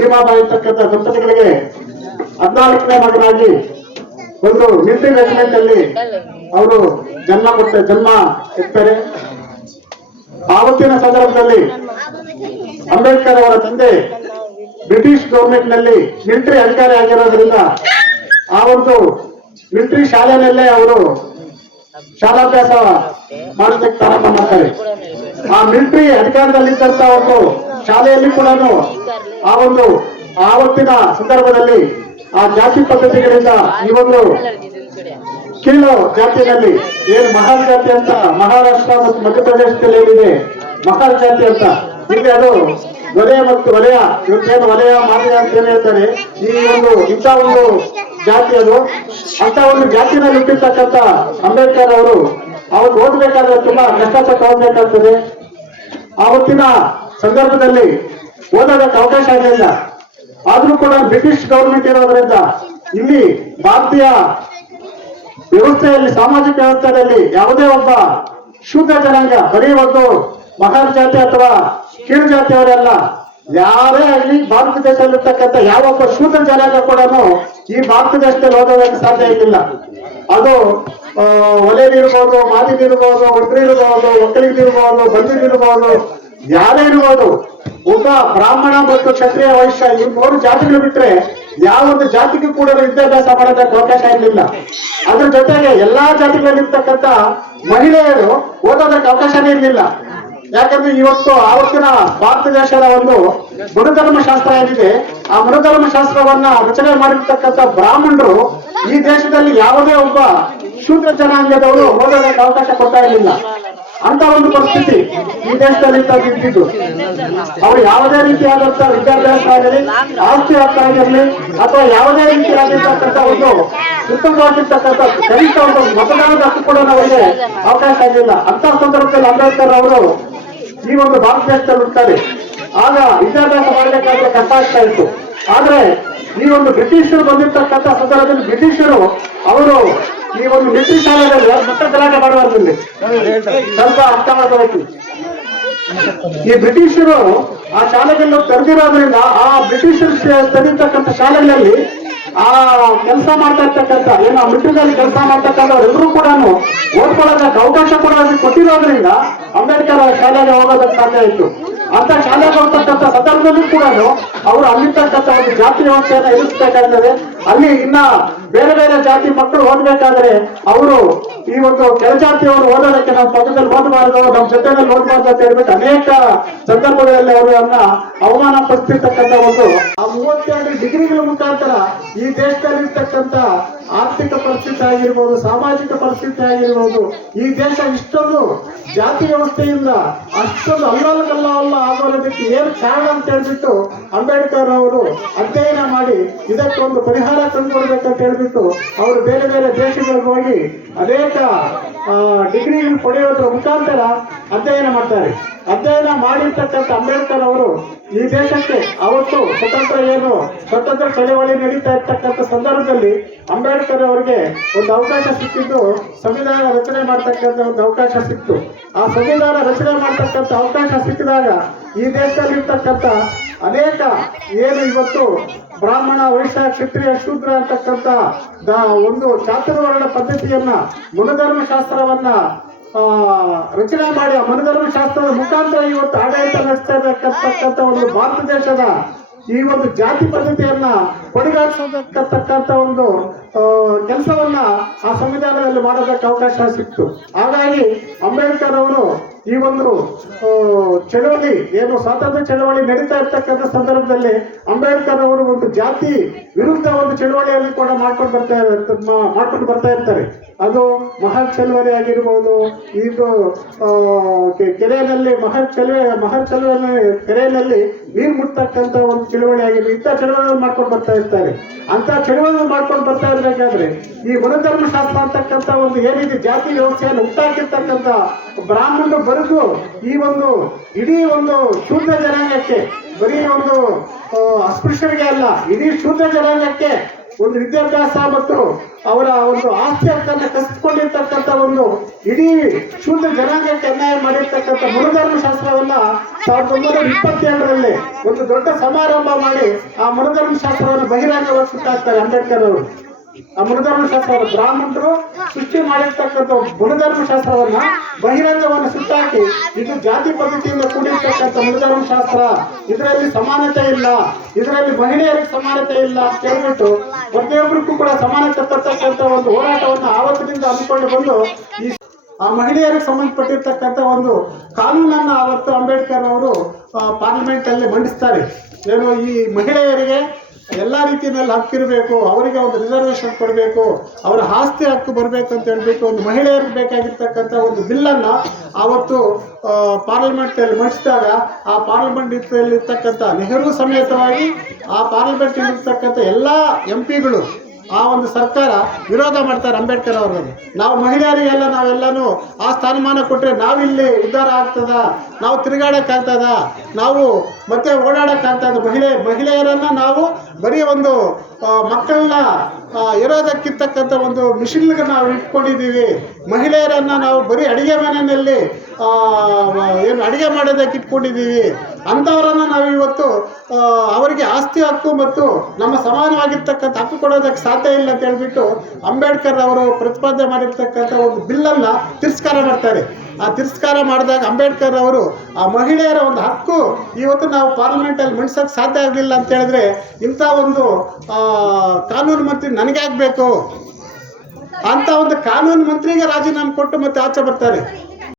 ಭೀಮಾಬಾಯಿ ಇರ್ತಕ್ಕಂಥ ದಂಪತಿಗಳಿಗೆ 14ನೇ ಮಗನಾಗಿ ಒಂದು ಮಿಲಿಟರಿ ರೆಜಿಮೆಂಟ್ ಅಲ್ಲಿ ಅವರು ಜನ್ಮ ಇರ್ತಾರೆ. ಆವತ್ತಿನ ಸಂದರ್ಭದಲ್ಲಿ ಅಂಬೇಡ್ಕರ್ ಅವರ ತಂದೆ ಬ್ರಿಟಿಷ್ ಗೌರ್ಮೆಂಟ್ ನಲ್ಲಿ ಮಿಲಿಟರಿ ಅಧಿಕಾರಿ ಆಗಿರೋದ್ರಿಂದ ಆ ಒಂದು ಮಿಲಿಟರಿ ಶಾಲೆಯಲ್ಲೇ ಅವರು ಶಾಲಾಭ್ಯಾಸ ಮಾಡೋದಕ್ಕೆ ಪ್ರಾರಂಭ ಮಾಡ್ತಾರೆ. ಆ ಮಿಲಿಟರಿ ಅಧಿಕಾರದಲ್ಲಿದ್ದಂತ ಒಂದು ಶಾಲೆಯಲ್ಲಿ ಕೂಡ ಆ ಒಂದು ಆವತ್ತಿನ ಸಂದರ್ಭದಲ್ಲಿ ಆ ಜಾತಿ ಪದ್ಧತಿಗಳಿಂದ ಈ ಒಂದು ಕೀಳು ಜಾತಿಯಲ್ಲಿ ಏನು ಮಹಾನ್ ಜಾತಿ ಅಂತ ಮಹಾರಾಷ್ಟ್ರ ಮತ್ತು ಮಧ್ಯಪ್ರದೇಶದಲ್ಲಿ ಏನಿದೆ ಮಹಾನ್ ಜಾತಿ ಅಂತ, ಇಲ್ಲಿ ಅದು ವಲಯ ಮತ್ತು ವಲಯ, ಇವತ್ತೇನು ವಲಯ ಮಾದಿಗ ಅಂತ ಏನ್ ಹೇಳ್ತಾರೆ, ಈ ಒಂದು ಇಂಥ ಒಂದು ಜಾತಿ ಅದು. ಅಂತ ಒಂದು ಜಾತಿನಲ್ಲಿ ಹುಟ್ಟಿರ್ತಕ್ಕಂಥ ಅಂಬೇಡ್ಕರ್ ಅವರು ಓದಬೇಕಾದ್ರೆ ತುಂಬಾ ಕಷ್ಟಪಟ್ಟು ಓದಬೇಕಾಗ್ತದೆ. ಆವತ್ತಿನ ಸಂದರ್ಭದಲ್ಲಿ ಓದೋದಕ್ಕೆ ಅವಕಾಶ ಆಗಲಿಲ್ಲ. ಆದ್ರೂ ಕೂಡ ಬ್ರಿಟಿಷ್ ಗೌರ್ಮೆಂಟ್ ಇರೋದ್ರಿಂದ ಇಲ್ಲಿ ಭಾರತೀಯ ವ್ಯವಸ್ಥೆಯಲ್ಲಿ, ಸಾಮಾಜಿಕ ವ್ಯವಸ್ಥೆಯಲ್ಲಿ ಯಾವುದೇ ಒಬ್ಬ ಶೂದ್ರ ಜನಾಂಗ, ಬರೀ ಒಂದು ಮಹಾನ್ ಜಾತಿ ಅಥವಾ ಕೀಳು ಜಾತಿಯವರೆಲ್ಲ, ಯಾರೇ ಆಗಲಿ ಭಾರತ ದೇಶದಲ್ಲಿರ್ತಕ್ಕಂಥ ಯಾವೊಬ್ಬ ಶೂದ್ರ ಜನಾಂಗ ಕೂಡ ಈ ಭಾರತ ದೇಶದಲ್ಲಿ ಓದೋದಕ್ಕೆ ಸಾಧ್ಯ ಇಲ್ಲ. ಅದು ಒಲೆದಿರ್ಬೋದು, ಮಾದಿಗಿರ್ಬೋದು, ಒಡ್ರಿರ್ಬೋದು, ಒಕ್ಕಲಿಗಿರ್ಬೋದು, ಬಂದಿಗಿರ್ಬೋದು, ಯಾರೇ ಇರ್ಬೋದು. ಒಬ್ಬ ಬ್ರಾಹ್ಮಣ ಮತ್ತು ಕ್ಷತ್ರಿಯ ವೈಶ್ಯ ಈ 3 ಜಾತಿಗಳು ಬಿಟ್ರೆ ಯಾವ ಒಂದು ಜಾತಿಗೂ ಕೂಡ ವಿದ್ಯಾಭ್ಯಾಸ ಮಾಡೋದಕ್ಕೆ ಅವಕಾಶ ಇರಲಿಲ್ಲ. ಅದ್ರ ಜೊತೆಗೆ ಎಲ್ಲಾ ಜಾತಿಗಳಲ್ಲಿರ್ತಕ್ಕಂಥ ಮಹಿಳೆಯರು ಓದೋದಕ್ಕೆ ಅವಕಾಶನೇ ಇರಲಿಲ್ಲ. ಯಾಕಂದ್ರೆ ಇವತ್ತು ಆವತ್ತಿನ ಭಾರತ ದೇಶದ ಒಂದು ಮನುಧರ್ಮಶಾಸ್ತ್ರ ಏನಿದೆ, ಆ ಮನುಧರ್ಮಶಾಸ್ತ್ರವನ್ನ ರಚನೆ ಮಾಡಿರ್ತಕ್ಕಂಥ ಬ್ರಾಹ್ಮಣರು ಈ ದೇಶದಲ್ಲಿ ಯಾವುದೇ ಒಬ್ಬ ಶೂದ್ರ ಜನಾಂಗದವರು ಓದೋದಕ್ಕೆ ಅವಕಾಶ ಕೊಡ್ತಾ ಇರಲಿಲ್ಲ. ಅಂತ ಒಂದು ಪರಿಸ್ಥಿತಿ ಈ ದೇಶದಲ್ಲಿ ಇದ್ದಿದ್ದು. ಅವರು ಯಾವುದೇ ರೀತಿಯಾದಂತಹ ವಿದ್ಯಾಭ್ಯಾಸ ಆಗಲಿ, ಆಸ್ತಿ ಹಕ್ಕ ಆಗಿರಲಿ, ಅಥವಾ ಯಾವುದೇ ರೀತಿಯಾಗಿರ್ತಕ್ಕಂಥ ಒಂದು ಉತ್ತಮವಾಗಿರ್ತಕ್ಕಂಥ ಕನಿಷ್ಠ ಒಂದು ಮತದಾನದ ಹಕ್ಕು ಕೂಡ ಅವರಿಗೆ ಅವಕಾಶ ಆಗಿಲ್ಲ. ಅಂತ ಸಂದರ್ಭದಲ್ಲಿ ಅಂಬೇಡ್ಕರ್ ಅವರು ಈ ಒಂದು ಭಾರತ ದೇಶದಲ್ಲಿ ಇರ್ತಾರೆ. ಆಗ ವಿದ್ಯಾಭ್ಯಾಸ ಮಾಡಬೇಕಾದ್ರೆ ಕಷ್ಟ ಆಗ್ತಾ ಇತ್ತು. ಆದ್ರೆ ಈ ಒಂದು ಬ್ರಿಟಿಷರು ಬಂದಿರ್ತಕ್ಕಂಥ ಸಂದರ್ಭದಲ್ಲಿ ಬ್ರಿಟಿಷರು ಅವರು ಈ ಒಂದು ಮಿಲಿಟರಿ ಶಾಲೆಗಳಲ್ಲಿ ಮಕ್ಕಳ ಗಲಾಟೆ ಮಾಡುವಲ್ಲಿ ಸ್ವಲ್ಪ ಅರ್ಥ ಮಾಡಬೇಕು. ಈ ಬ್ರಿಟಿಷರು ಆ ಶಾಲೆಗಳನ್ನು ತೆರೆದಿರೋದ್ರಿಂದ ಆ ಬ್ರಿಟಿಷರು ತೆರೆದಿರ್ತಕ್ಕಂಥ ಶಾಲೆಗಳಲ್ಲಿ ಆ ಕೆಲಸ ಮಾಡ್ತಾ ಇರ್ತಕ್ಕಂಥ ಏನು ಮಿಲಿಟರಿನಲ್ಲಿ ಕೆಲಸ ಮಾಡ್ತಕ್ಕಂಥವ್ರೆಲ್ಲರೂ ಕೂಡ ಓದ್ಕೊಳ್ಳೋದಕ್ಕೆ ಅವಕಾಶ ಕೂಡ ಕೊಟ್ಟಿರೋದ್ರಿಂದ ಅಂಬೇಡ್ಕರ್ ಶಾಲೆಗೆ ಹೋಗೋದಕ್ಕೆ ಸಾಧ್ಯ ಇತ್ತು. ಅಂತ ಶಾಲೆಗೆ ಹೋಗ್ತಕ್ಕಂಥ ಸಂದರ್ಭದಲ್ಲೂ ಕೂಡ ಅವರು ಅಲ್ಲಿರ್ತಕ್ಕಂಥ ಒಂದು ಜಾತಿ ವ್ಯವಸ್ಥೆಯನ್ನ ಎದುರಿಸಬೇಕಾಗ್ತದೆ. ಅಲ್ಲಿ ಇನ್ನ ಬೇರೆ ಬೇರೆ ಜಾತಿ ಮಕ್ಕಳು ಓದ್ಬೇಕಾದ್ರೆ ಅವರು ಈ ಒಂದು ಕೆಳಜಾತಿಯವರು ಓದೋದಕ್ಕೆ ನಮ್ಮ ಪಕ್ಕದಲ್ಲಿ ಓದಬಾರದು, ನಮ್ಮ ಜೊತೆಯಲ್ಲಿ ಓದಬಾರ್ದು ಅಂತ ಹೇಳ್ಬಿಟ್ಟು ಅನೇಕ ಸಂದರ್ಭಗಳಲ್ಲಿ ಅವರನ್ನ ಅವಮಾನ ಪಡಿಸಿರ್ತಕ್ಕಂಥ ಒಂದು ಆ 32 ಡಿಗ್ರಿಗಳ ಮುಖಾಂತರ ಈ ದೇಶದಲ್ಲಿ ಇರ್ತಕ್ಕಂಥ ಆರ್ಥಿಕ ಪರಿಸ್ಥಿತಿ ಆಗಿರ್ಬೋದು, ಸಾಮಾಜಿಕ ಪರಿಸ್ಥಿತಿ ಆಗಿರ್ಬೋದು, ಈ ದೇಶ ಇಷ್ಟೊಂದು ಜಾತಿ ವ್ಯವಸ್ಥೆಯಿಂದ ಅಷ್ಟೊಂದು ಅಲ್ಲಲ್ಲ ಆಗೋದಕ್ಕೆ ಏನು ಕಾರಣ ಅಂತ ಹೇಳ್ಬಿಟ್ಟು ಅಂಬೇಡ್ಕರ್ ಅವರು ಅಧ್ಯಯನ ಮಾಡಿ ಇದಕ್ಕೊಂದು ಪರಿಹಾರ ತಂದುಕೊಡ್ಬೇಕಂತ ಹೇಳ್ಬಿಟ್ಟು ಅವರು ಬೇರೆ ಬೇರೆ ದೇಶಗಳಿಗೆ ಹೋಗಿ ಅನೇಕ ಡಿಗ್ರಿ ಪಡೆಯೋದ್ರ ಮುಖಾಂತರ ಅಧ್ಯಯನ ಮಾಡ್ತಾರೆ. ಅಧ್ಯಯನ ಮಾಡಿರ್ತಕ್ಕಂಥ ಅಂಬೇಡ್ಕರ್ ಅವರು ಈ ದೇಶಕ್ಕೆ ಅವತ್ತು ಸ್ವತಂತ್ರ ಚಳವಳಿ ನಡೀತಾ ಇರ್ತಕ್ಕಂಥ ಸಂದರ್ಭದಲ್ಲಿ ಅಂಬೇಡ್ಕರ್ ಅವರಿಗೆ ಒಂದು ಅವಕಾಶ ಸಿಕ್ಕಿದ್ದು, ಸಂವಿಧಾನ ರಚನೆ ಮಾಡ್ತಕ್ಕಂಥ ಒಂದು ಅವಕಾಶ ಸಿಕ್ತು. ಆ ಸಂವಿಧಾನ ರಚನೆ ಮಾಡ್ತಕ್ಕಂಥ ಅವಕಾಶ ಸಿಕ್ಕಿದಾಗ ಈ ದೇಶದಲ್ಲಿ ಇರ್ತಕ್ಕಂಥ ಅನೇಕ ಏನು ಇವತ್ತು ಬ್ರಾಹ್ಮಣ, ವೈಶ್ಯ, ಕ್ಷತ್ರಿಯ, ಶೂದ್ರ ಅಂತಕ್ಕಂಥ ಒಂದು ಚಾತುರ್ವರ್ಣ ಪದ್ಧತಿಯನ್ನ, ಮನುಧರ್ಮಶಾಸ್ತ್ರವನ್ನ ರಚನೆ ಮಾಡಿ ಆ ಮನುಧರ್ಮಶಾಸ್ತ್ರದ ಮುಖಾಂತರ ಇವತ್ತು ಆಡಳಿತ ನಡೆಸ್ತಾ ಇರತಕ್ಕಂಥ ಒಂದು ಭಾರತ ದೇಶದ ಈ ಒಂದು ಜಾತಿ ಪದ್ಧತಿಯನ್ನ ಕೊಡಿಗಾಡಿಸತಕ್ಕಂಥ ಒಂದು ಕೆಲಸವನ್ನ ಆ ಸಂವಿಧಾನದಲ್ಲಿ ಮಾಡೋದಕ್ಕೆ ಅವಕಾಶ ಸಿಕ್ತು. ಹಾಗಾಗಿ ಅಂಬೇಡ್ಕರ್ ಅವರು ಈ ಒಂದು ಚಳವಳಿ ಏನು ಸ್ವಾತಂತ್ರ್ಯ ಚಳವಳಿ ನಡೀತಾ ಇರ್ತಕ್ಕಂಥ ಸಂದರ್ಭದಲ್ಲಿ ಅಂಬೇಡ್ಕರ್ ಅವರು ಒಂದು ಜಾತಿ ವಿರುದ್ಧ ಒಂದು ಚಳವಳಿಯಲ್ಲಿ ಕೂಡ ಮಾಡ್ಕೊಂಡು ಬರ್ತಾ ಇರ್ತಾರೆ. ಅದು ಮಹಲ್ ಚಳವಳಿ ಆಗಿರ್ಬೋದು, ಇದು ಕೆರೆಯಲ್ಲಿ ಮಹಲ್ ಚಳವಳಿ ಕೆರೆಯಲ್ಲಿ ನೀರು ಮುಟ್ತಕ್ಕಂಥ ಒಂದು ಚಳವಳಿ ಆಗಿರ್ಬೋದು, ಇಂಥ ಚಳವಳಿಗಳು ಮಾಡ್ಕೊಂಡು ಬರ್ತಾ ಇರ್ತಾರೆ. ಅಂತ ಚಳವಳಿಗಳು ಮಾಡ್ಕೊಂಡು ಬರ್ತಾ ಇರ್ಬೇಕಾದ್ರೆ ಈ ಮನುಧರ್ಮಶಾಸ್ತ್ರ ಅಂತಕ್ಕಂಥ ಒಂದು ಏನಿದೆ ಜಾತಿ ವ್ಯವಸ್ಥೆಯನ್ನು ಹುಟ್ಟಾಕಿರ್ತಕ್ಕಂಥ ಬ್ರಾಹ್ಮಣರು ಬರೆದು ಈ ಒಂದು ಇಡೀ ಒಂದು ಶೂದ್ರ ಜನಾಂಗಕ್ಕೆ, ಬರೀ ಒಂದು ಅಸ್ಪೃಶ್ಯರಿಗೆ ಅಲ್ಲ, ಇಡೀ ಶೂದ್ರ ಜನಾಂಗಕ್ಕೆ ಒಂದು ವಿದ್ಯಾಭ್ಯಾಸ ಮತ್ತು ಅವರ ಒಂದು ಆಸ್ತಿ ಹಕ್ಕನ್ನು ಕಸಿದುಕೊಂಡಿರ್ತಕ್ಕಂಥ ಒಂದು ಇಡೀ ಶೂದ್ರ ಜನಾಂಗಕ್ಕೆ ಅನ್ಯಾಯ ಮಾಡಿರ್ತಕ್ಕಂಥ ಮನುಧರ್ಮಶಾಸ್ತ್ರವನ್ನ 1927ರಲ್ಲಿ ಒಂದು ದೊಡ್ಡ ಸಮಾರಂಭ ಮಾಡಿ ಆ ಮನುಧರ್ಮಶಾಸ್ತ್ರವನ್ನು ಬಹಿರಂಗವಾಗಿ ಸುಟ್ಟಾಕ್ತಾರೆ ಅಂಬೇಡ್ಕರ್ ಅವರು. ಆ ಮನುಧರ್ಮಶಾಸ್ತ್ರ ಬ್ರಾಹ್ಮಣರು ಸೃಷ್ಟಿ ಮಾಡಿರ್ತಕ್ಕಂಥ ಮನುಧರ್ಮಶಾಸ್ತ್ರವನ್ನ ಬಹಿರಂಗವನ್ನು ಸುಟ್ಟಾಕಿ ಇದು ಜಾತಿ ಪದ್ಧತಿಯಿಂದ ಕೂಡಿರ್ತಕ್ಕಂಥ ಮನುಧರ್ಮಶಾಸ್ತ್ರ, ಇದರಲ್ಲಿ ಸಮಾನತೆ ಇಲ್ಲ, ಇದರಲ್ಲಿ ಮಹಿಳೆಯರಿಗೆ ಸಮಾನತೆ ಇಲ್ಲ ಅಂತ ಹೇಳ್ಬಿಟ್ಟು ಪ್ರತಿಯೊಬ್ಬರಿಗೂ ಕೂಡ ಸಮಾನತೆ ತರ್ತಕ್ಕಂಥ ಒಂದು ಹೋರಾಟವನ್ನು ಆವತ್ತಿನಿಂದ ಹಮ್ಮಿಕೊಂಡು ಬಂದು ಈ ಆ ಮಹಿಳೆಯರಿಗೆ ಸಂಬಂಧಪಟ್ಟಿರ್ತಕ್ಕಂಥ ಒಂದು ಕಾನೂನನ್ನು ಆವತ್ತು ಅಂಬೇಡ್ಕರ್ ಅವರು ಪಾರ್ಲಿಮೆಂಟ್ ಅಲ್ಲಿ ಮಂಡಿಸ್ತಾರೆ. ಏನು ಈ ಮಹಿಳೆಯರಿಗೆ ಎಲ್ಲ ರೀತಿಯಲ್ಲಿ ಹಕ್ಕಿರಬೇಕು, ಅವರಿಗೆ ಒಂದು ರಿಸರ್ವೇಶನ್ ಕೊಡಬೇಕು, ಅವರ ಆಸ್ತಿ ಹಕ್ಕು ಬರಬೇಕು ಅಂತ ಹೇಳ್ಬಿಟ್ಟು ಒಂದು ಮಹಿಳೆಯರಿಗೆ ಬೇಕಾಗಿರ್ತಕ್ಕಂಥ ಒಂದು ಬಿಲ್ಲನ್ನು ಆವತ್ತು ಪಾರ್ಲಿಮೆಂಟಲ್ಲಿ ಮಂಡಿಸಿದಾಗ ಆ ಪಾರ್ಲಿಮೆಂಟಲ್ಲಿರ್ತಕ್ಕಂಥ ನೆಹರು ಸಮೇತವಾಗಿ ಆ ಪಾರ್ಲಿಮೆಂಟಲ್ಲಿರ್ತಕ್ಕಂಥ ಎಲ್ಲ MP ಗಳು ಆ ಒಂದು ಸರ್ಕಾರ ವಿರೋಧ ಮಾಡ್ತಾರೆ ಅಂಬೇಡ್ಕರ್ ಅವರನ್ನು. ನಾವು ಮಹಿಳೆಯರಿಗೆಲ್ಲ ನಾವೆಲ್ಲನೂ ಆ ಸ್ಥಾನಮಾನ ಕೊಟ್ಟರೆ ನಾವಿಲ್ಲಿ ಉದ್ಧಾರ ಆಗ್ತದ, ನಾವು ತಿರುಗಾಡಕ್ಕಾಗ್ತದ, ನಾವು ಮತ್ತೆ ಓಡಾಡಕ್ಕಾಗ್ತದ, ಮಹಿಳೆಯರನ್ನು ನಾವು ಬರೀ ಒಂದು ಮಕ್ಕಳನ್ನ ಇರೋದಕ್ಕಿರ್ತಕ್ಕಂಥ ಒಂದು ಮಿಷಿನ್ಗೆ ನಾವು ಇಟ್ಕೊಂಡಿದ್ದೀವಿ, ಮಹಿಳೆಯರನ್ನು ನಾವು ಬರೀ ಅಡಿಗೆ ಮನೆಯಲ್ಲಿ ಏನು ಅಡಿಗೆ ಮಾಡೋದಕ್ಕೆ ಇಟ್ಕೊಂಡಿದ್ದೀವಿ, ಅಂಥವರನ್ನು ನಾವು ಇವತ್ತು ಅವರಿಗೆ ಆಸ್ತಿ ಹಕ್ಕು ಮತ್ತು ನಮ್ಮ ಸಮಾನವಾಗಿರ್ತಕ್ಕಂಥ ಹಕ್ಕು ಕೊಡೋದಕ್ಕೆ ಸಾಧ್ಯ ಇಲ್ಲ ಅಂತ ಹೇಳ್ಬಿಟ್ಟು ಅಂಬೇಡ್ಕರ್ ಅವರು ಪ್ರತಿಪಾದನೆ ಮಾಡಿರ್ತಕ್ಕಂಥ ಒಂದು ಬಿಲ್ಲನ್ನು ತಿರಸ್ಕಾರ ಮಾಡ್ತಾರೆ. ಆ ತಿರಸ್ಕಾರ ಮಾಡಿದಾಗ ಅಂಬೇಡ್ಕರ್ ಅವರು ಆ ಮಹಿಳೆಯರ ಒಂದು ಹಕ್ಕು ಇವತ್ತು ನಾವು ಪಾರ್ಲಿಮೆಂಟಲ್ಲಿ ಮಂಡಿಸೋಕ್ಕೆ ಸಾಧ್ಯ ಆಗಲಿಲ್ಲ ಅಂತ ಹೇಳಿದ್ರೆ ಇಂಥ ಒಂದು ಕಾನೂನು ಮಂತ್ರಿ ನನಗೆ ಆಗಬೇಕು ಅಂತ ಒಂದು ಕಾನೂನು ಮಂತ್ರಿಗೆ ರಾಜೀನಾಮೆ ಕೊಟ್ಟು ಮತ್ತೆ ಆಚೆ ಬರ್ತಾರೆ.